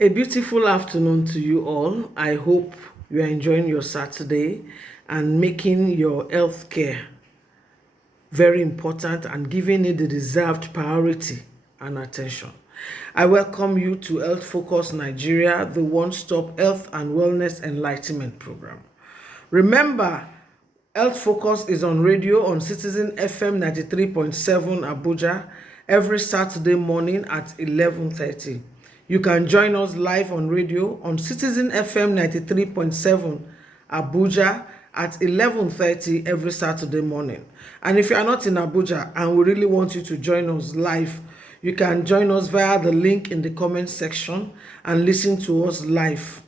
A beautiful afternoon to you all. I hope you are enjoying your Saturday and making your health care very important and giving it the deserved priority and attention. I welcome you to Health Focus Nigeria, the one-stop health and wellness enlightenment program. Remember, Health Focus is on radio on Citizen FM 93.7 Abuja every Saturday morning at 11:30. You can join us live on radio on Citizen FM 93.7 Abuja at 11:30 every Saturday morning. And if you are not in Abuja and we really want you to join us live, you can join us via the link in the comment section and listen to us live.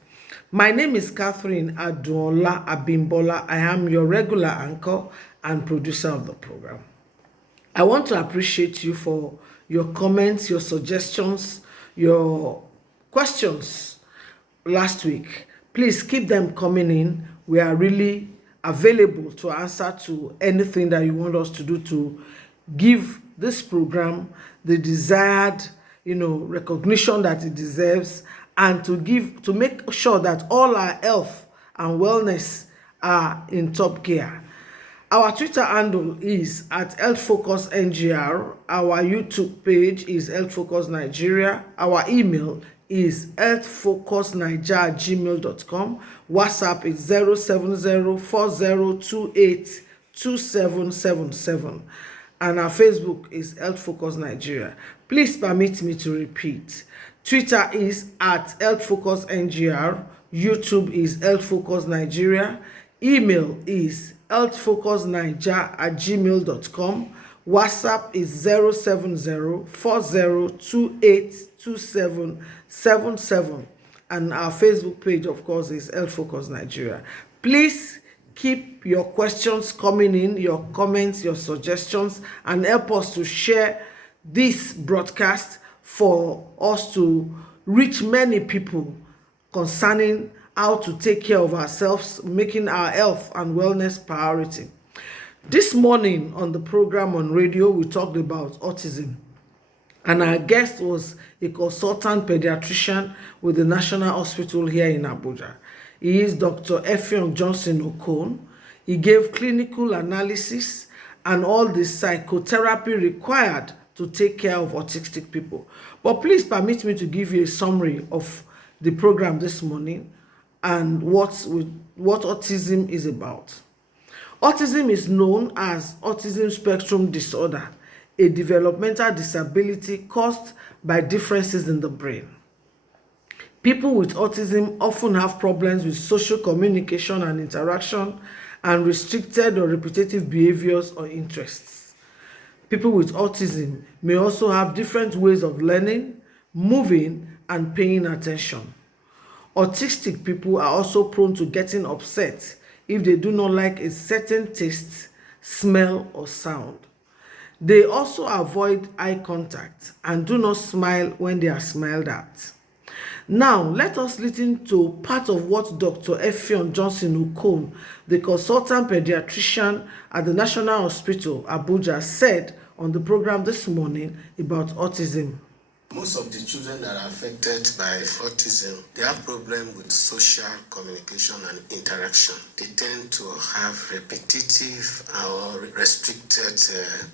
My name is Catherine Aduola Abimbola. I am your regular anchor and producer of the program. I want to appreciate you for your comments, your suggestions, your questions last week. Please keep them coming in. We are really available to answer to anything that you want us to do to give this program the desired, recognition that it deserves, and to make sure that all our health and wellness are in top gear. Our Twitter handle is at Health Focus NGR. Our YouTube page is Health Focus Nigeria. Our email is healthfocusnigeria@gmail.com. WhatsApp is 07040282777. And our Facebook is Health Focus Nigeria. Please permit me to repeat. Twitter is at Health Focus NGR. YouTube is Health Focus Nigeria. Email is healthfocusnigeria@gmail.com. WhatsApp is 07040282777. And our Facebook page, of course, is Health Focus Nigeria. Please keep your questions coming in, your comments, your suggestions, and help us to share this broadcast for us to reach many people concerning how to take care of ourselves, making our health and wellness priority. This morning on the program on radio, we talked about autism. And our guest was a consultant pediatrician with the National Hospital here in Abuja. He is Dr. Effiong Johnson Okon. He gave clinical analysis and all the psychotherapy required to take care of autistic people. But please permit me to give you a summary of the program this morning and what autism is about. Autism is known as autism spectrum disorder, a developmental disability caused by differences in the brain. People with autism often have problems with social communication and interaction and restricted or repetitive behaviors or interests. People with autism may also have different ways of learning, moving, and paying attention. Autistic people are also prone to getting upset if they do not like a certain taste, smell, or sound. They also avoid eye contact and do not smile when they are smiled at. Now, let us listen to part of what Dr. Effiong Johnson Okon, the consultant pediatrician at the National Hospital, Abuja, said on the program this morning about autism. Most of the children that are affected by autism, they have problems with social communication and interaction. They tend to have repetitive or restricted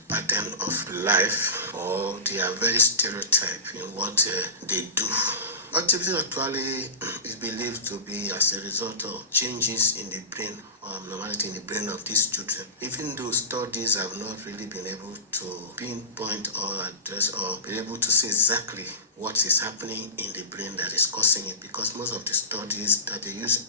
pattern of life, or they are very stereotyped in what they do. Autism actually is believed to be as a result of changes in the brain or abnormality in the brain of these children. Even though studies have not really been able to pinpoint or address or be able to say exactly what is happening in the brain that is causing it, because most of the studies that they use,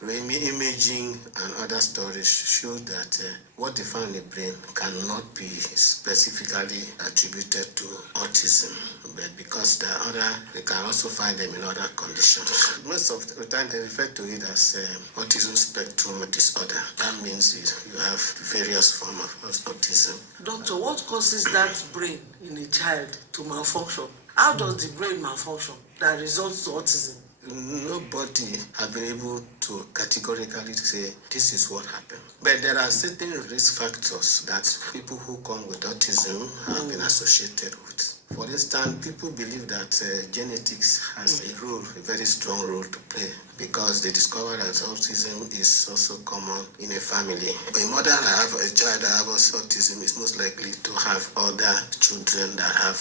imaging and other studies, show that what they found in the brain cannot be specifically attributed to autism. But because they can also find them in other conditions. Most of the time they refer to it as autism spectrum disorder. That means you have various forms of autism. Doctor, what causes that brain in a child to malfunction? How does the brain malfunction that results to autism? Nobody has been able to categorically say this is what happened. But there are certain risk factors that people who come with autism have been associated with. For instance, people believe that genetics has a role, a very strong role to play, because they discovered that autism is also common in a family. A mother that have a child that has autism is most likely to have other children that have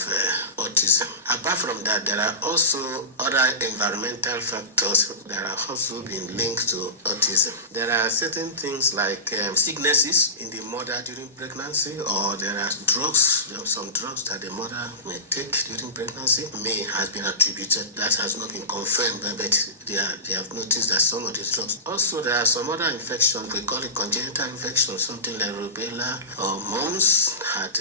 autism. Apart from that, there are also other environmental factors that have also been linked to autism. There are certain things like sicknesses in the mother during pregnancy, or there are drugs, some drugs that the mother may take during pregnancy may has been attributed. That has not been confirmed, but they have noticed that some of the drugs. Also, there are some other infections, we call it congenital infection, something like rubella or mumps have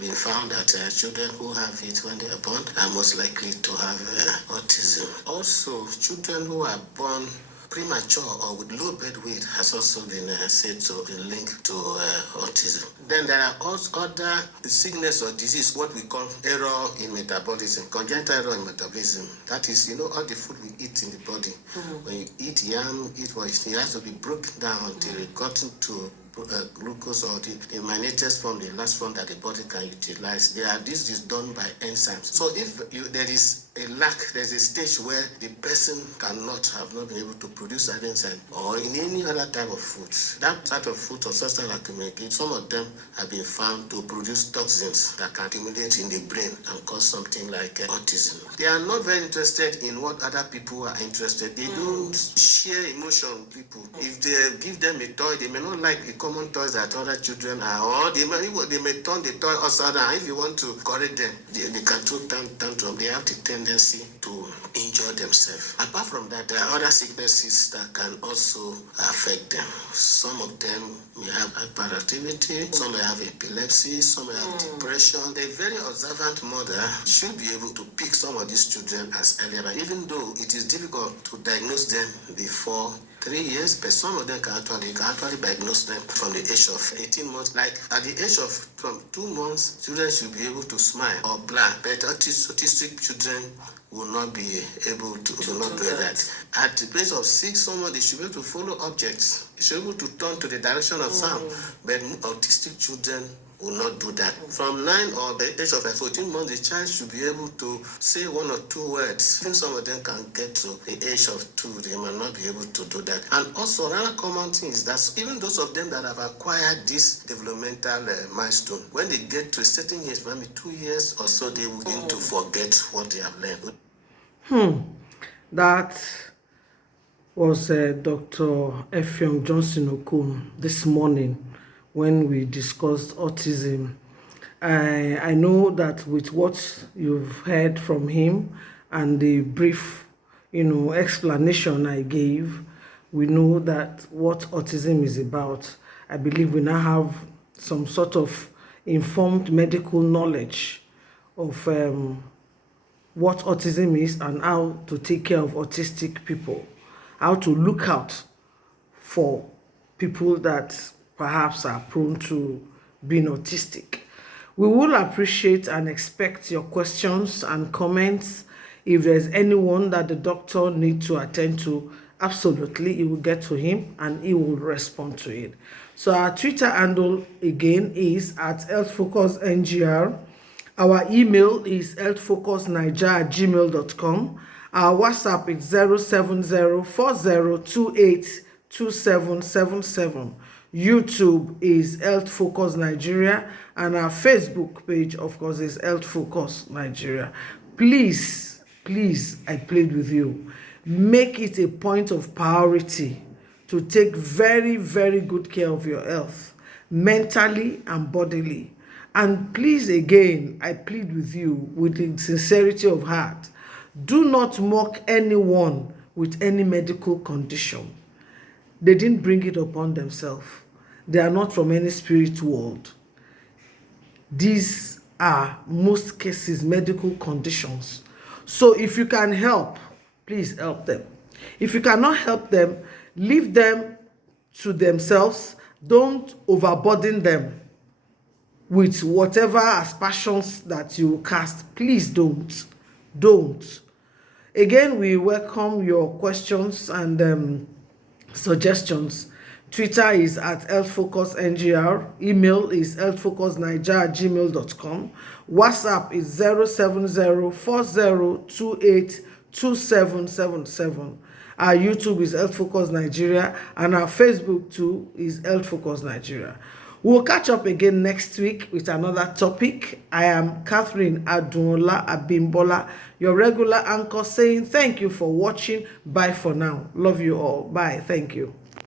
been found that children who have it when they are born are most likely to have autism. Also, children who are born premature or with low birth weight has also been said to be linked to autism. Then there are also other sickness or disease, what we call error in metabolism, congenital error in metabolism. That is, all the food we eat in the body. When you eat yam, it has to be broken down until it got into glucose or the myelinase form, the last form that the body can utilize. This is done by enzymes. So if there is a lack, there's a stage where the person have not been able to produce that enzyme, or in any other type of food. That type of food or substance accumulate, some of them have been found to produce toxins that can accumulate in the brain and cause something like autism. They are not very interested in what other people are interested. They don't share emotion with people. If they give them a toy, they may not like the common toys that other children are, or they may turn the toy upside down. If you want to correct them, they can throw tantrum. They have the tendency to injure themselves. Apart from that, there are other sicknesses that can also affect them. Some of them may have hyperactivity, some may have epilepsy, some may have depression. A very observant mother should be able to pick some of these children as earlier, even though it is difficult to diagnose them before 3 years, but some of them can actually diagnose them from the age of 18 months. Like at the age of from 2 months, children should be able to smile or blur, but autistic children will not be able to do that. At the age of 6, someone they should be able to follow objects. They should be able to turn to the direction of sound, but autistic children will not do that. From 9 or the age of 14 months, the child should be able to say 1 or 2 words. Even some of them can get to the age of 2, they might not be able to do that. And also another common thing is that even those of them that have acquired this developmental milestone, when they get to a certain age, maybe 2 years or so, they will begin to forget what they have learned. That was Dr. Effiong Johnson Okon this morning when we discussed autism. I know that with what you've heard from him and the brief, explanation I gave, we know that what autism is about. I believe we now have some sort of informed medical knowledge of what autism is and how to take care of autistic people, how to look out for people that perhaps are prone to being autistic. We will appreciate and expect your questions and comments. If there's anyone that the doctor needs to attend to, absolutely, he will get to him and he will respond to it. So our Twitter handle again is at healthfocusngr. Our email is healthfocusniger@gmail.com. Our WhatsApp is 07040282777. YouTube is Health Focus Nigeria, and our Facebook page, of course, is Health Focus Nigeria. Please, I plead with you, make it a point of priority to take very, very good care of your health, mentally and bodily. And please, again, I plead with you with the sincerity of heart, do not mock anyone with any medical condition. They didn't bring it upon themselves. They are not from any spirit world. These are, most cases, medical conditions. So if you can help, please help them. If you cannot help them, leave them to themselves. Don't overburden them with whatever aspersions that you cast. Please don't. Again, we welcome your questions and suggestions. Twitter is at healthfocusngr. Email is healthfocusniger@gmail.com. WhatsApp is 07040282777. Our YouTube is Health Focus Nigeria, and our Facebook too is Health Focus Nigeria. We'll catch up again next week with another topic. I am Catherine Adunola Abimbola, your regular anchor, saying thank you for watching. Bye for now. Love you all. Bye. Thank you.